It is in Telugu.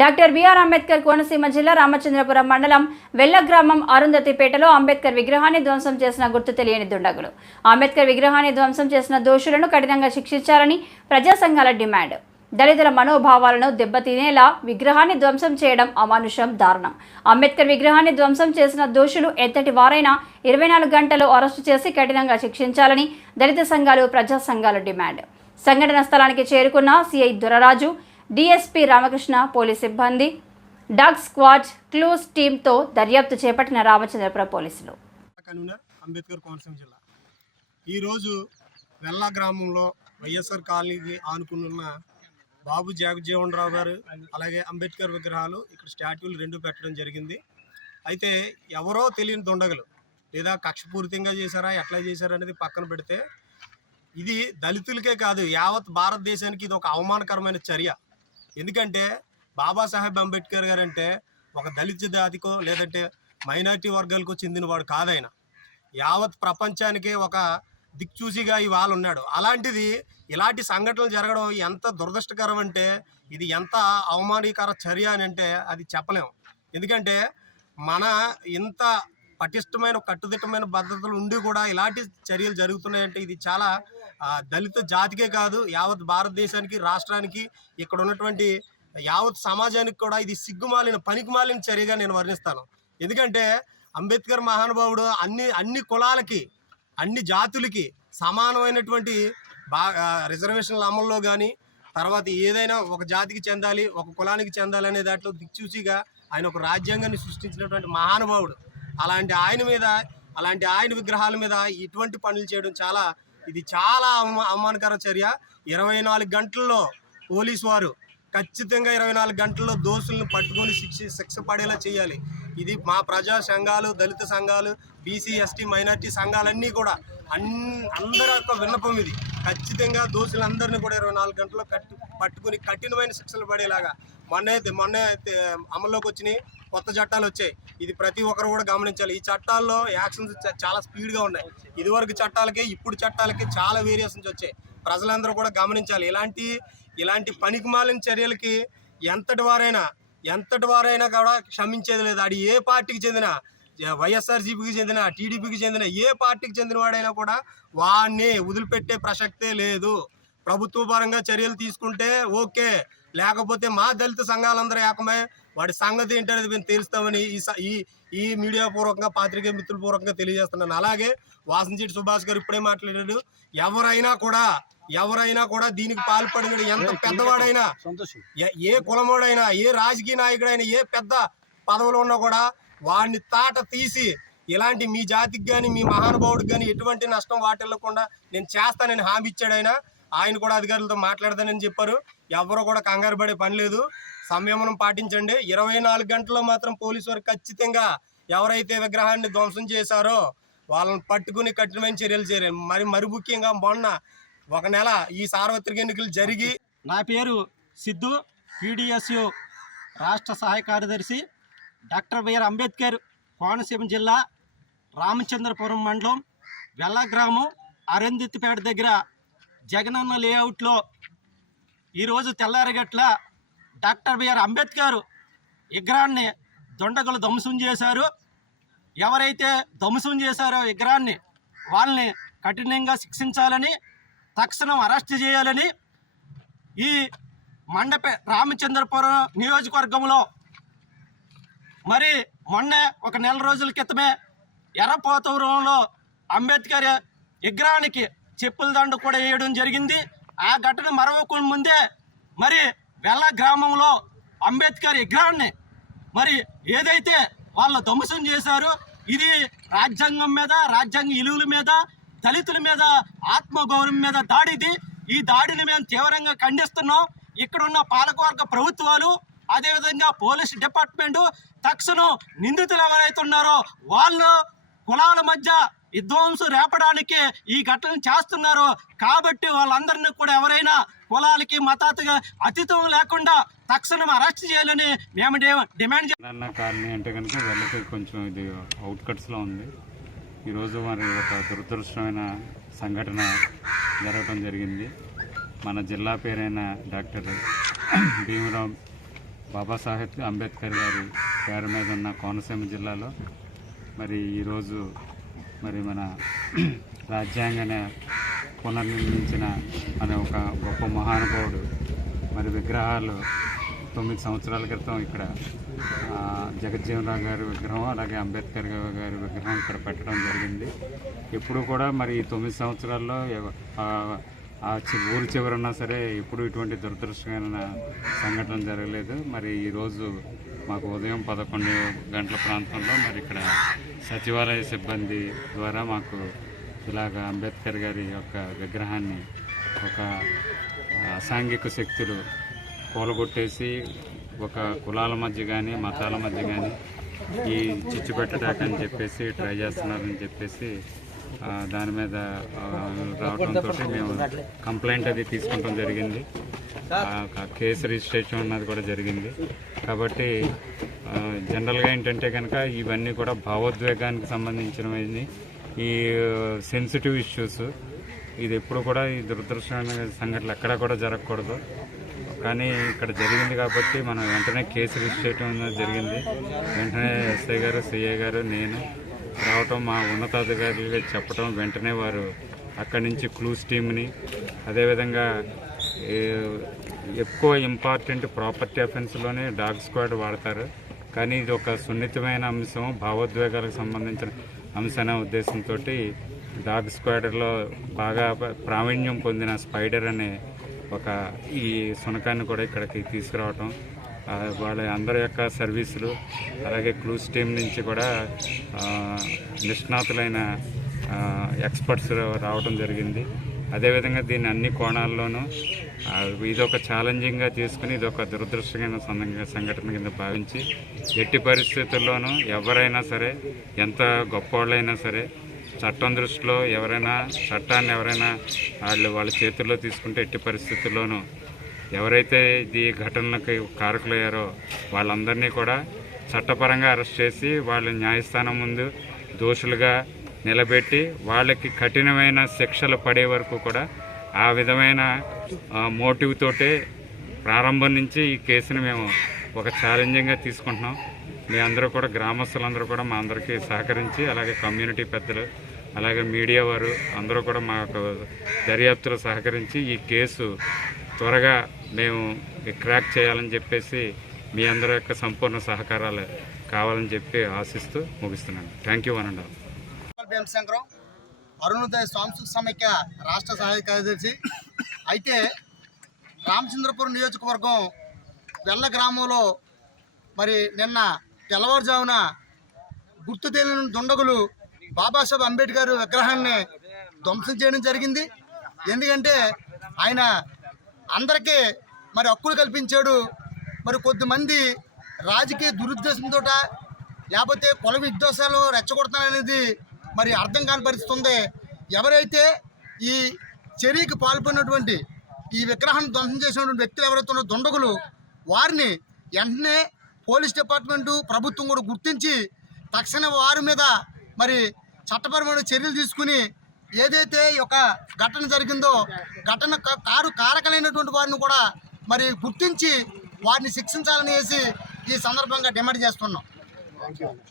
డాక్టర్ బిఆర్ అంబేద్కర్ కోనసీమ జిల్లా రామచంద్రపురం మండలం వెల్ల గ్రామం అరుంధతిపేటలో అంబేద్కర్ విగ్రహాన్ని ధ్వంసం చేసిన గుర్తు తెలియని దుండగులు. అంబేద్కర్ విగ్రహాన్ని ధ్వంసం చేసిన దోషులను కఠినంగా శిక్షించాలని ప్రజా సంఘాల డిమాండ్. దళితుల మనోభావాలను దెబ్బతినేలా విగ్రహాన్ని ధ్వంసం చేయడం అమానుషం దారుణం. అంబేద్కర్ విగ్రహాన్ని ధ్వంసం చేసిన దోషులు ఎంతటి వారైనా ఇరవై నాలుగు గంటలు అరెస్టు చేసి కఠినంగా శిక్షించాలని దళిత సంఘాలు ప్రజా సంఘాల డిమాండ్. సంఘటన స్థలానికి చేరుకున్న CI Duraraju DSP Ramakrishna police సిబ్బంది. డాగ్ స్క్వాడ్ క్లూస్ టీంతో దర్యాప్తు చేపట్టిన రామచంద్రపురం పోలీసులు. కన్వీనర్ అంబేద్కర్ కోనసీమ జిల్లా. ఈరోజు వెల్లా గ్రామంలో వైఎస్ఆర్ కాలనీకి ఆనుకున్న బాబు జగజ్జీవన్ రావు గారు అలాగే అంబేద్కర్ విగ్రహాలు ఇక్కడ స్టాట్యూలు రెండు పెట్టడం జరిగింది. అయితే ఎవరో తెలియని దొండగలు లేదా కక్షపూరితంగా చేశారా ఎట్లా చేశారా అనేది పక్కన పెడితే ఇది దళితులకే కాదు యావత్ భారతదేశానికి ఇది ఒక అవమానకరమైన చర్య. ఎందుకంటే బాబాసాహెబ్ అంబేద్కర్ గారు అంటే ఒక దళిత జాతికో లేదంటే మైనారిటీ వర్గాలకు చెందినవాడు కాదాయన. యావత్ ప్రపంచానికే ఒక దిక్చూసిగా ఇవాళ ఉన్నాడు. అలాంటిది ఇలాంటి సంఘటనలు జరగడం ఎంత దురదృష్టకరం అంటే ఇది ఎంత అవమానకర చర్య అని అంటే అది చెప్పలేము ఎందుకంటే మన ఇంత పటిష్టమైన కట్టుదిట్టమైన భద్రతలు ఉండి కూడా ఇలాంటి చర్యలు జరుగుతున్నాయంటే ఇది చాలా దళిత జాతికే కాదు యావత్ భారతదేశానికి రాష్ట్రానికి ఇక్కడ ఉన్నటువంటి యావత్ సమాజానికి కూడా ఇది సిగ్గుమాలిన పనికిమాలిన చర్యగా నేను వర్ణిస్తాను. ఎందుకంటే అంబేద్కర్ మహానుభావుడు అన్ని అన్ని కులాలకి అన్ని జాతులకి సమానమైనటువంటి బా రిజర్వేషన్ల అమల్లో కానీ తర్వాత ఏదైనా ఒక జాతికి చెందాలి ఒక కులానికి చెందాలి అనే దాంట్లో దిక్చూచిగా ఆయన ఒక రాజ్యాంగాన్ని సృష్టించినటువంటి మహానుభావుడు. అలాంటి ఆయన మీద అలాంటి ఆయన విగ్రహాల మీద ఇటువంటి పనులు చేయడం చాలా ఇది చాలా అవమా అవమానకర చర్య. ఇరవై నాలుగు గంటల్లో పోలీసు వారు ఖచ్చితంగా ఇరవై నాలుగు గంటల్లో దోషులను పట్టుకొని శిక్ష శిక్ష పడేలా చేయాలి. ఇది మా ప్రజా సంఘాలు దళిత సంఘాలు బీసీ ఎస్టీ మైనార్టీ సంఘాలన్నీ కూడా అన్ అందరి యొక్క విన్నపం ఇది. ఖచ్చితంగా దోషులందరినీ కూడా ఇరవై నాలుగు గంటల్లో కట్టు పట్టుకుని కఠినమైన శిక్షలు పడేలాగా మొన్న అయితే మొన్న అయితే అమల్లోకి వచ్చినాయి. కొత్త చట్టాలు వచ్చాయి. ఇది ప్రతి ఒక్కరు కూడా గమనించాలి. ఈ చట్టాల్లో యాక్షన్స్ చాలా స్పీడ్గా ఉన్నాయి. ఇదివరకు చట్టాలకే ఇప్పుడు చట్టాలకి చాలా వేరియేషన్స్ వచ్చాయి. ప్రజలందరూ కూడా గమనించాలి. ఇలాంటి ఇలాంటి పనికిమాలిన చర్యలకి ఎంతటి వారైనా ఎంతటి వారైనా కూడా క్షమించేది లేదు. అది ఏ పార్టీకి చెందిన వైఎస్ఆర్సీపీకి చెందిన టీడీపీకి చెందిన ఏ పార్టీకి చెందిన వాడైనా కూడా వాడిని వదిలిపెట్టే ప్రసక్తే లేదు. ప్రభుత్వ పరంగా చర్యలు తీసుకుంటే ఓకే. లేకపోతే మా దళిత సంఘాలందరూ ఏకమై వాడి సంగతి ఏంటనేది మేము తెలుస్తామని ఈ ఈ ఈ మీడియా పూర్వకంగా పాత్రికేయ మిత్రుల పూర్వకంగా తెలియజేస్తున్నాను. అలాగే వాసంచెట్టి సుభాష్ గారు ఇప్పుడే మాట్లాడాడు. ఎవరైనా కూడా ఎవరైనా కూడా దీనికి పాల్పడిన ఎంత పెద్దవాడైనా ఏ- ఏ కులమోడైనా ఏ రాజకీయ నాయకుడైనా ఏ పెద్ద పదవులో ఉన్నా కూడా వాడిని తాట తీసి ఇలాంటి మీ జాతికి కానీ మీ మహానుభావుడికి కానీ ఎటువంటి నష్టం వాటిల్లకుండా నేను చేస్తానని హామీ ఇచ్చాడు ఆయన. ఆయన కూడా అధికారులతో మాట్లాడతానని చెప్పారు. ఎవరు కూడా కంగారు పడే పని లేదు. సంయమనం పాటించండి. ఇరవై నాలుగు గంటల్లో మాత్రం పోలీసు వారు ఖచ్చితంగా ఎవరైతే విగ్రహాన్ని ధ్వంసం చేశారో వాళ్ళని పట్టుకుని కఠినమైన చర్యలు చేయాలి. మరి మరి ముఖ్యంగా మొన్న ఒక నెల ఈ సార్వత్రిక ఎన్నికలు జరిగి నా పేరు సిద్ధు పీడిఎస్యు రాష్ట్ర సహాయ కార్యదర్శి డాక్టర్ బిఆర్ అంబేద్కర్ కోనసీమ జిల్లా రామచంద్రపురం మండలం వెల్ల గ్రామం అరందిత్తిపేట దగ్గర జగనన్న లేఅవుట్లో ఈరోజు తెల్లారగట్ల డాక్టర్ బిఆర్ అంబేద్కర్ విగ్రహాన్ని దొండగలు ధ్వంసం చేశారు. ఎవరైతే ధ్వంసం చేశారో విగ్రహాన్ని వాళ్ళని కఠినంగా శిక్షించాలని తక్షణం అరెస్ట్ చేయాలని ఈ మండపే రామచంద్రపురం నియోజకవర్గంలో మరి మొన్న ఒక నెల రోజుల క్రితమే ఎర్రపోతవరంలో అంబేద్కర్ విగ్రహానికి చెప్పుల దండ కూడా వేయడం జరిగింది. ఆ ఘటన మరవకుండా ముందే మరి వెల్ల గ్రామంలో అంబేద్కర్ విగ్రహాన్ని మరి ఏదైతే వాళ్ళు ధ్వంసం చేశారో ఇది రాజ్యాంగం మీద రాజ్యాంగ ఇలువుల మీద దళితుల మీద ఆత్మగౌరవం మీద దాడిది ఈ దాడిని మేము తీవ్రంగా ఖండిస్తున్నాం. ఇక్కడున్న పాలకవర్గ ప్రభుత్వాలు అదేవిధంగా పోలీస్ డిపార్ట్మెంటు తక్షణం నిందితులు ఎవరైతే ఉన్నారో వాళ్ళు కులాల మధ్య విధ్వంసం రేపడానికి ఈ ఘటన చేస్తున్నారు కాబట్టి వాళ్ళందరినీ కూడా ఎవరైనా కులాలకి మతాతగా అతీతం లేకుండా తక్షణం అరెస్ట్ చేయాలని మేము డిమాండ్ అన్న కాలనీ అంటే కనుక వెళ్ళకి కొంచెం ఇది అవుట్ కట్స్లో ఉంది. ఈరోజు మరి ఒక దురదృష్టమైన సంఘటన జరగటం జరిగింది. మన జిల్లా పేరైన డాక్టర్ భీమరావు బాబాసాహెబ్ అంబేద్కర్ గారి పేరు మీద ఉన్న కోనసీమ జిల్లాలో మరి ఈరోజు మరి మన రాజ్యాంగ పునర్నిర్మించిన అనే ఒక గొప్ప మహానుభావుడు మరి విగ్రహాలు తొమ్మిది సంవత్సరాల క్రితం ఇక్కడ జగజ్జీవనరావు రావు గారి విగ్రహం అలాగే అంబేద్కర్ గారి విగ్రహం ఇక్కడ పెట్టడం జరిగింది. ఎప్పుడు కూడా మరి ఈ తొమ్మిది సంవత్సరాల్లో ఆ, చి- ఊరు చివరన్నా సరే ఎప్పుడు ఇటువంటి దురదృష్టమైన సంఘటన జరగలేదు. మరి ఈరోజు మాకు ఉదయం పదకొండు గంటల ప్రాంతంలో మరి ఇక్కడ సచివాలయ సిబ్బంది ద్వారా మాకు ఇలాగ అంబేద్కర్ గారి యొక్క విగ్రహాన్ని ఒక అసాంఘిక శక్తులు కూలగొట్టేసి ఒక కులాల మధ్య కానీ మతాల మధ్య కానీ ఈ చిచ్చు పెట్టడాకని చెప్పేసి ట్రై చేస్తున్నారని చెప్పేసి దాని మీద రావడంతో మేము కంప్లైంట్ అది తీసుకుంటాం జరిగింది. కేసు రిజిస్ట్రేషన్ అన్నది కూడా జరిగింది. కాబట్టి జనరల్గా ఏంటంటే కనుక ఇవన్నీ కూడా భావోద్వేగానికి సంబంధించినవి ఈ సెన్సిటివ్ ఇష్యూస్ ఇది ఎప్పుడు కూడా ఈ దురదృష్టమైన సంఘటనలు ఎక్కడ కూడా జరగకూడదు. కానీ ఇక్కడ జరిగింది కాబట్టి మనం వెంటనే కేసు రిజిస్టర్ చేయడం జరిగింది. వెంటనే ఎస్ఐ గారు సిఐ గారు నేను రావటం మా ఉన్నతాధికారులకి చెప్పడం వెంటనే వారు అక్కడి నుంచి క్లూస్ టీమ్ని అదేవిధంగా ఎక్కువ ఇంపార్టెంట్ ప్రాపర్టీ అఫెన్స్లోనే డాగ్ స్క్వాడ్ వాడతారు. కానీ ఇది ఒక సున్నితమైన అంశం భావోద్వేగాలకు సంబంధించిన అంశం అనే ఉద్దేశంతో డాగ్ స్క్వాడర్లో బాగా ప్రావీణ్యం పొందిన స్పైడర్ అనే ఒక ఈ సునకాన్ని కూడా ఇక్కడికి తీసుకురావటం వాళ్ళ అందరి యొక్క సర్వీసులు అలాగే క్లూస్ టీం నుంచి కూడా నిష్ణాతులైన ఎక్స్పర్ట్స్ రావడం జరిగింది. అదేవిధంగా దీన్ని అన్ని కోణాల్లోనూ ఇదొక ఛాలెంజింగ్గా తీసుకుని ఇదొక దురదృష్టమైన సంఘటన కింద భావించి ఎట్టి పరిస్థితుల్లోనూ ఎవరైనా సరే ఎంత గొప్పవాళ్ళైనా సరే చట్టం దృష్టిలో ఎవరైనా చట్టాన్ని ఎవరైనా వాళ్ళు వాళ్ళ చేతుల్లో తీసుకుంటే ఎట్టి పరిస్థితుల్లోనూ ఎవరైతే ఈ ఘటనలకు కారకులయ్యారో వాళ్ళందరినీ కూడా చట్టపరంగా అరెస్ట్ చేసి వాళ్ళ న్యాయస్థానం ముందు దోషులుగా నిలబెట్టి వాళ్ళకి కఠినమైన శిక్షలు పడే వరకు కూడా ఆ విధమైన మోటివ్ తోటే ప్రారంభం నుంచి ఈ కేసుని మేము ఒక ఛాలెంజింగ్గా తీసుకుంటున్నాం. మీ అందరూ కూడా గ్రామస్తులందరూ కూడా మా అందరికీ సహకరించి అలాగే కమ్యూనిటీ పెద్దలు అలాగే మీడియా వారు అందరూ కూడా మాకు దర్యాప్తులు సహకరించి ఈ కేసు త్వరగా మేము క్రాక్ చేయాలని చెప్పేసి మీ అందరి యొక్క సంపూర్ణ సహకారాలు కావాలని చెప్పి ఆశిస్తూ ముగిస్తున్నాను. థ్యాంక్ యూ అనండి శంకరం అరుణోదయ సాంస్కృతిక సమైక్య రాష్ట్ర సహాయ కార్యదర్శి. అయితే రామచంద్రపురం నియోజకవర్గం వెల్ల గ్రామంలో మరి నిన్న తెల్లవారుజామున గుర్తు తెలియని దుండగులు బాబాసాహెబ్ అంబేద్కర్ విగ్రహాన్ని ధ్వంసం చేయడం జరిగింది. ఎందుకంటే ఆయన అందరికీ మరి హక్కులు కల్పించాడు. మరి కొద్దిమంది రాజకీయ దురుద్దేశంతో లేకపోతే కుల విద్వేషాలు రెచ్చగొడతాననేది మరి అర్థం కాని పరిస్థితి ఉంది ఎవరైతే ఈ చర్యకి పాల్పడినటువంటి ఈ విగ్రహాన్ని ధ్వంసం చేసినటువంటి వ్యక్తులు ఎవరైతే ఉన్నారో దుండగులు వారిని వెంటనే పోలీస్ డిపార్ట్మెంటు ప్రభుత్వం కూడా గుర్తించి తక్షణ వారి మీద మరి చట్టపరమైన చర్యలు తీసుకుని ఏదైతే ఈ యొక్క ఘటన జరిగిందో ఘటన క- కారు కారకలైనటువంటి వారిని కూడా మరి గుర్తించి వారిని శిక్షించాలని వేసి ఈ సందర్భంగా డిమాండ్ చేస్తున్నాం.